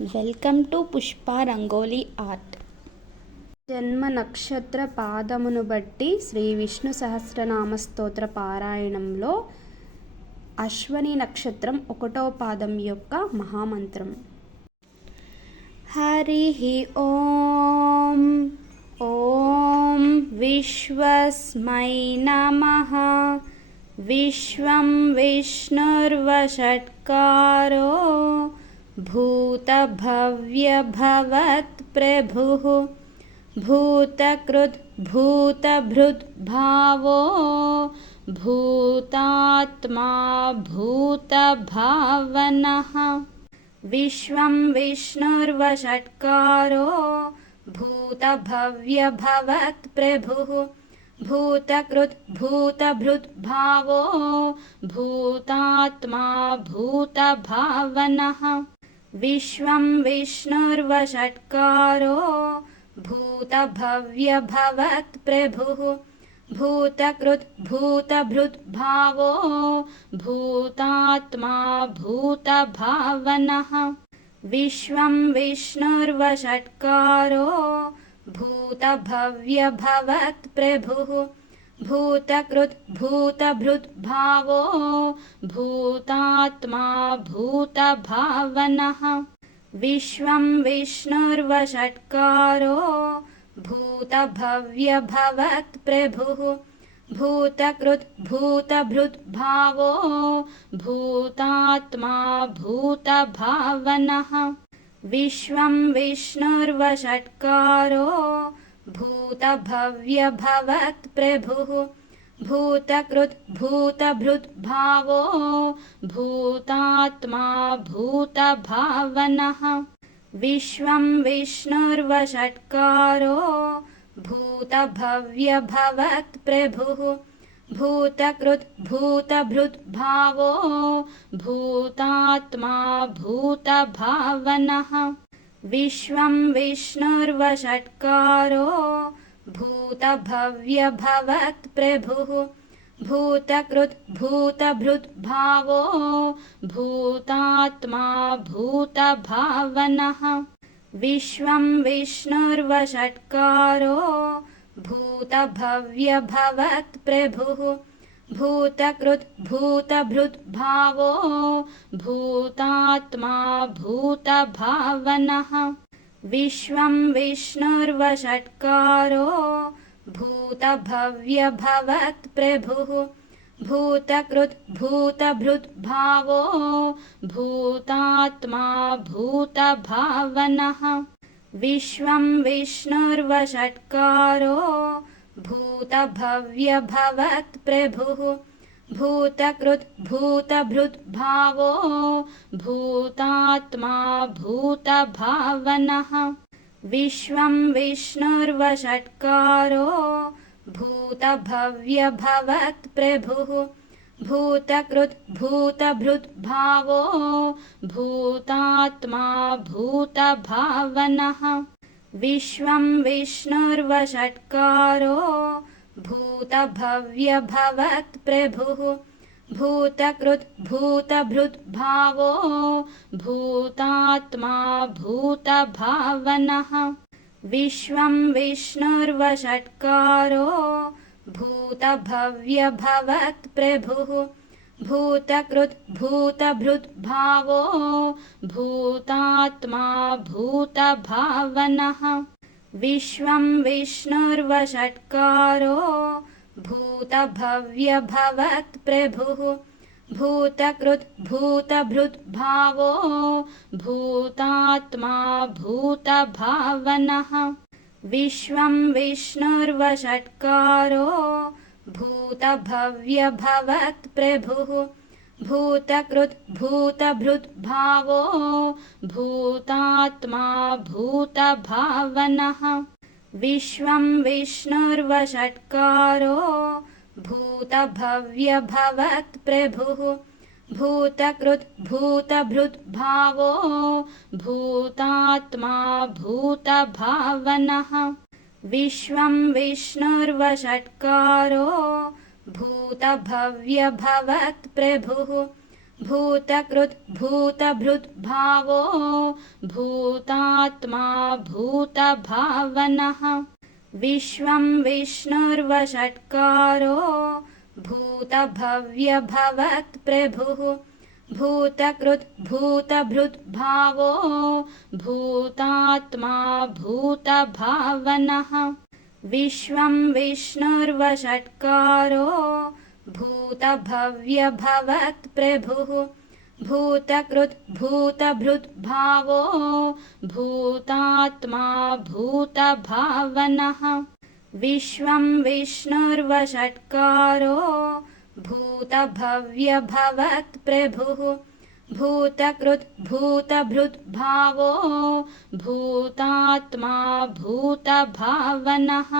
Welcome to Pushpa rangoli ఆర్ట్. జన్మ నక్షత్ర పాదమును బట్టి శ్రీ విష్ణు సహస్రనామ స్తోత్ర పారాయణంలో అశ్వని నక్షత్రం 1వ పాదం యొక్క మహామంత్రం. హరి ఓం ఓం విశ్వస్మై నమః. విశ్వం విష్ణుర్వషట్కారో భూతభవ్యభవత్ ప్రభుః. భూతకృత్ భూతభృత్ భావో భూతాత్మా భూతభావనః. విశ్వం విష్ణుర్వషట్కారో భూతభవ్యభవత్ ప్రభుః. భూతకృత్ భూతభృత్ భావో భూతాత్మా భూతభావనః. విశ్వం విష్ణుర్వషట్కారో భూతభవ్యభవత్ ప్రభుః. భూతకృత్ భూతభృత్ భావో భూతాత్మా భూతభావనః. విశ్వం విష్ణుర్వషట్కారో భూతభవ్యభవత్ ప్రభుః. భూతకృత్ భూతభృత్ భావో భూతాత్మా భూతభావనః. విశ్వం విష్ణుర్వషట్కారో భూతభవ్యభవత్ ప్రభుః. భూతకృత్ భూతభృత్ భావో భూతాత్మా భూతభావనః. విశ్వం విష్ణుర్వషట్కారో భూతభవ్యభవత్ ప్రభుః. భూతకృత్ భూతభృత్ భావో భూతాత్మా భూతభావనః. విశ్వం విష్ణుర్వషట్కారో భూతభవ్యభవత్ ప్రభుః. భూతకృత్ భూతభృత్ భావో భూతాత్మా భూతభావనః. విశ్వం విష్ణుర్వషట్కారో భూతభవ్యభవత్ ప్రభుః. భూతకృత్ భూతభృత్ భావో భూతాత్మా భూతభావనః. విశ్వం విష్ణుర్వషట్కారో భూతభవ్యభవత్ ప్రభుః. భూతకృత్ భూతభృత్ భావో భూతాత్మా భూతభావనః. విశ్వం విష్ణుర్వషట్కారో భూతభవ్యభవత్ ప్రభుః. భూతకృత్ భూతభృత్ భావో భూతాత్మా భూతభావనః. విశ్వం విష్ణుర్వషట్కారో భూతభవ్యభవత్ ప్రభుః. భూతకృత్ భూతభృత్ భావో భూతాత్మా భూతభావనః. విశ్వం విష్ణుర్వషట్కారో భూతభవ్యభవత్ ప్రభుః. భూతకృత్ భూతభృత్ భావో భూతాత్మా భూతభావనః. విశ్వం విష్ణుర్వషట్కారో భూతభవ్యభవత్ ప్రభుః. భూతకృత్ భూతభృత్ భావో భూతాత్మా భూతభావనః. విశ్వం విష్ణుర్వషట్కారో భూతభవ్యభవత్ ప్రభుః. భూతకృత్ భూతభృత్ భావో భూతాత్మా భూతభావనః. విశ్వం విష్ణుర్వషట్కారో భూతభవ్యభవత్ ప్రభుః. భూతకృత్ భూతభృత్ భావో భూతాత్మా భూతభావనః. విశ్వం విష్ణుర్వషట్కారో భూతభవ్యభవత్ ప్రభుః. భూతకృత్ భూతభృత్ భావో భూతాత్మా భూతభావనః. విశ్వం విష్ణుర్వషట్కారో భూతభవ్యభవత్ ప్రభుః. భూతకృత్ భూతభృత్ భావో భూతాత్మా భూతభావనః. విశ్వం విష్ణుర్వషట్కారో భూతభవ్యభవత్ ప్రభుః. भूतकृत् भूतभृद्भावो भूतात्मा भूतभावनः विश्वं विष्णुर्वषट्कारो भूतभव्यभवत्प्रभुः भूतकृत् भूतभृद्भावो भूतात्मा भूतभावनः विश्वं विष्णुर्वषट्कारो भूतभव्यभवत्प्रभुः भूतकृत् भूतभृद्भावो भूतात्मा भूतभावनः विश्वं विष्णुर्वषट्कारो भूतभव्यभवत्प्रभुः भूतकृत् भूतभृद्भावो भूतात्मा भूतभावनः.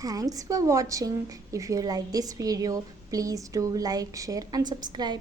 Thanks for watching. If you like this video, please do like, share and subscribe.